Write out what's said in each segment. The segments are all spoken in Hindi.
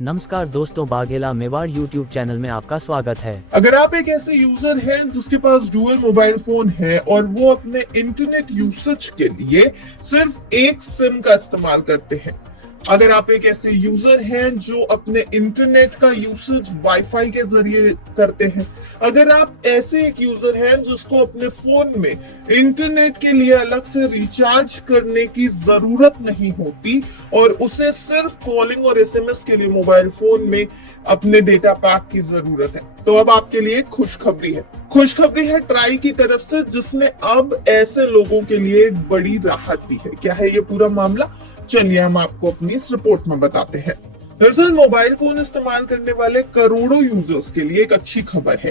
नमस्कार दोस्तों, बाघेला मेवाड़ यूट्यूब चैनल में आपका स्वागत है। अगर आप एक ऐसे यूजर हैं जिसके पास डुअल मोबाइल फोन है और वो अपने इंटरनेट यूसेज के लिए सिर्फ एक सिम का इस्तेमाल करते हैं, अगर आप एक ऐसे यूजर हैं जो अपने इंटरनेट का यूसेज वाईफाई के जरिए करते हैं, अगर आप ऐसे एक यूजर हैं जिसको अपने फोन में इंटरनेट के लिए अलग से रिचार्ज करने की जरूरत नहीं होती और उसे सिर्फ कॉलिंग और एसएमएस के लिए मोबाइल फोन में अपने डेटा पैक की जरूरत है, तो अब आपके लिए खुशखबरी है। खुशखबरी है ट्राई की तरफ से, जिसने अब ऐसे लोगों के लिए एक बड़ी राहत दी है। क्या है ये पूरा मामला, चलिए हम आपको अपनी इस रिपोर्ट में बताते हैं। दरअसल मोबाइल फोन इस्तेमाल करने वाले करोड़ों यूजर्स के लिए एक अच्छी खबर है।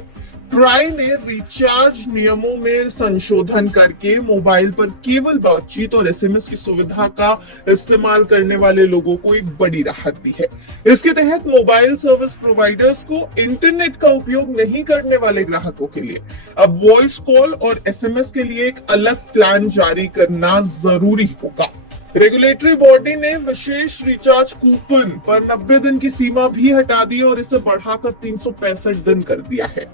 ट्राई ने रिचार्ज नियमों में संशोधन करके मोबाइल पर केवल बातचीत और एसएमएस की सुविधा का इस्तेमाल करने वाले लोगों को एक बड़ी राहत दी है। इसके तहत मोबाइल सर्विस प्रोवाइडर्स को इंटरनेट का उपयोग नहीं करने वाले ग्राहकों के लिए अब वॉइस कॉल और एसएमएस के लिए एक अलग प्लान जारी करना जरूरी होगा। रेगुलेटरी बॉडी ने विशेष रिचार्ज कूपन पर 90 दिन की सीमा भी हटा दी और इसे बढ़ाकर 365 दिन कर दिया है।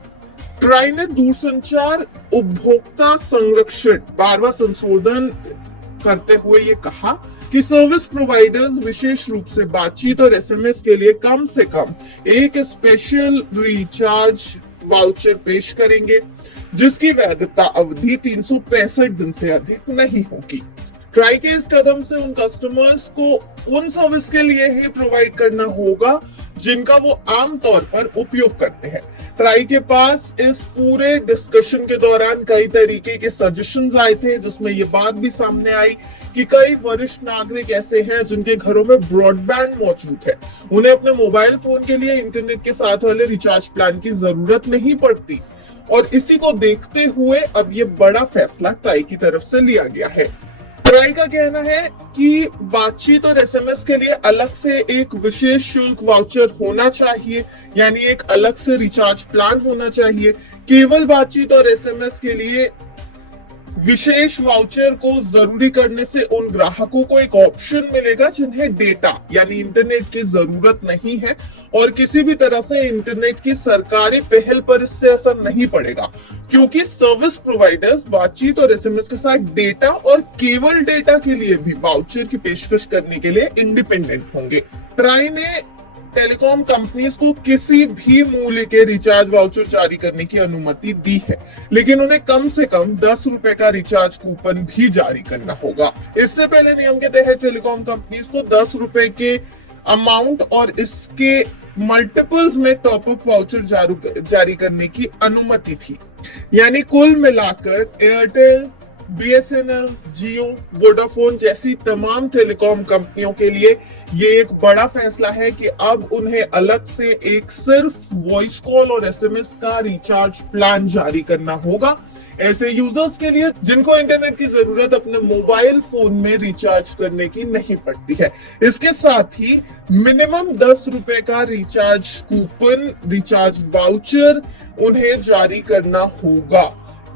ट्राई ने दूरसंचार उपभोक्ता संरक्षण 12वां संशोधन करते हुए ये कहा कि सर्विस प्रोवाइडर्स विशेष रूप से बातचीत और एसएमएस के लिए कम से कम एक स्पेशल रिचार्ज वाउचर पेश करेंगे, जिसकी वैधता अवधि 365 दिन से अधिक नहीं होगी। ट्राई के इस कदम से उन कस्टमर्स को उन सर्विस के लिए ही प्रोवाइड करना होगा जिनका वो आमतौर पर उपयोग करते हैं। ट्राई के पास इस पूरे डिस्कशन के दौरान कई तरीके के सजेशंस आए थे, जिसमें ये बात भी सामने आई कि कई वरिष्ठ नागरिक ऐसे हैं जिनके घरों में ब्रॉडबैंड मौजूद है, उन्हें अपने मोबाइल फोन के लिए इंटरनेट के साथ वाले रिचार्ज प्लान की जरूरत नहीं पड़ती और इसी को देखते हुए अब ये बड़ा फैसला ट्राई की तरफ से लिया गया है। ट्राई का कहना है कि बातचीत और एसएमएस के लिए अलग से एक विशेष शुल्क वाउचर होना चाहिए, यानी एक अलग से रिचार्ज प्लान होना चाहिए। केवल बातचीत और एसएमएस के लिए विशेष वाउचर को जरूरी करने से उन ग्राहकों को एक ऑप्शन मिलेगा जिन्हें डेटा यानी इंटरनेट की जरूरत नहीं है और किसी भी तरह से इंटरनेट की सरकारी पहल पर इससे असर नहीं पड़ेगा, क्योंकि सर्विस प्रोवाइडर्स बातचीत और एसएमएस के साथ डेटा और केवल डेटा के लिए भी वाउचर की पेशकश करने के लिए इंडिपेंडेंट होंगे। ट्राई ने टेलीकॉम कंपनीज को किसी भी मूल्य के रिचार्ज वाउचर जारी करने की अनुमति दी है, लेकिन उन्हें कम से कम 10 रुपए का रिचार्ज कूपन भी जारी करना होगा। इससे पहले नियम के तहत टेलीकॉम कंपनीज को 10 रुपए के अमाउंट और इसके मल्टीपल्स में टॉपअप वाउचर जारी करने की अनुमति थी। यानी कुल मिलाकर एयरटेल, बीएसएनएल, जियो, वोडाफोन जैसी तमाम टेलीकॉम कंपनियों के लिए ये एक बड़ा फैसला है कि अब उन्हें अलग से एक सिर्फ वॉइस कॉल और एसएमएस का रिचार्ज प्लान जारी करना होगा ऐसे यूजर्स के लिए जिनको इंटरनेट की जरूरत अपने मोबाइल फोन में रिचार्ज करने की नहीं पड़ती है। इसके साथ ही मिनिमम 10 रुपए का रिचार्ज कूपन, रिचार्ज वाउचर उन्हें जारी करना होगा।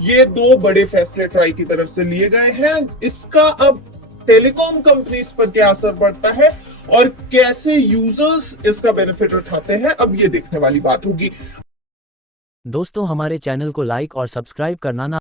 ये दो बड़े फैसले ट्राई की तरफ से लिए गए हैं। इसका अब टेलीकॉम कंपनीज पर क्या असर पड़ता है और कैसे यूजर्स इसका बेनिफिट उठाते हैं, अब ये देखने वाली बात होगी। दोस्तों, हमारे चैनल को लाइक और सब्सक्राइब करना ना